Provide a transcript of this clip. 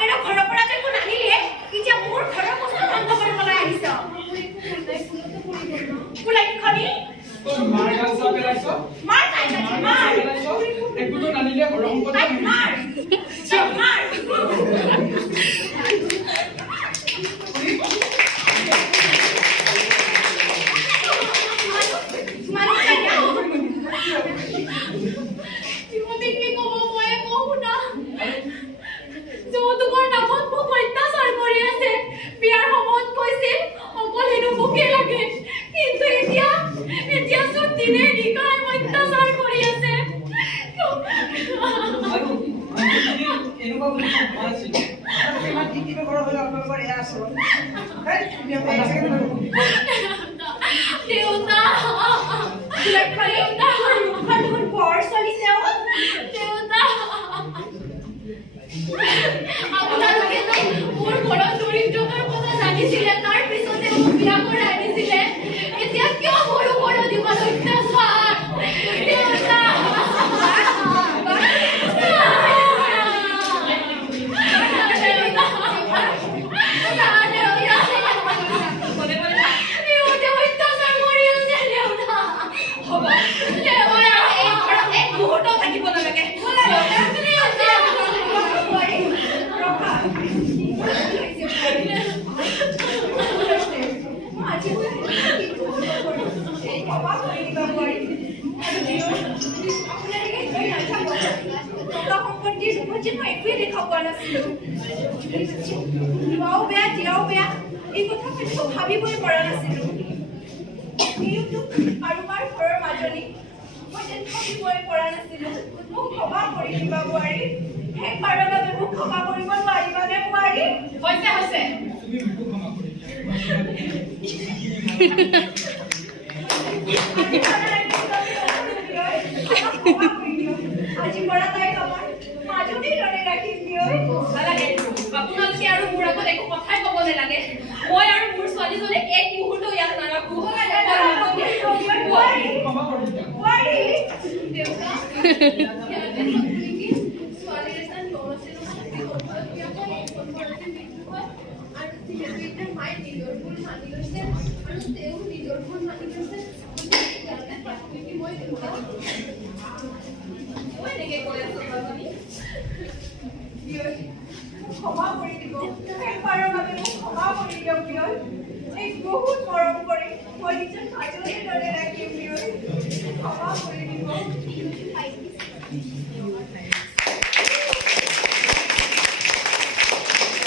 বাপেৰে ঘৰৰ পৰা যে একো নানিলে এতিয়া মোৰ ঘৰৰ বস্তু বন্ধ কৰিবলৈ আহিছ কুলাইখনি মাৰ গাল চাপ পেলাইছ মাৰ খাই মাৰ একোটো নানিলে ঘৰৰ সম্পত্তি মাৰ মাৰ আজি পৰা তাই আমাৰ মাজনী লৰে ৰাখি দিও নালাগে আপোনালোকে আৰু মোৰ আগত একো কথাই ক'ব নালাগে মই আৰু মোৰ ছোৱালীজনীক এক মুহূৰ্ত ইয়াত নাৰাখো ক্ষমা কৰি দিব একবাৰৰ বাবে মোক ক্ষমা কৰি দিয়ক বহুত মৰম কৰি মই নিজৰ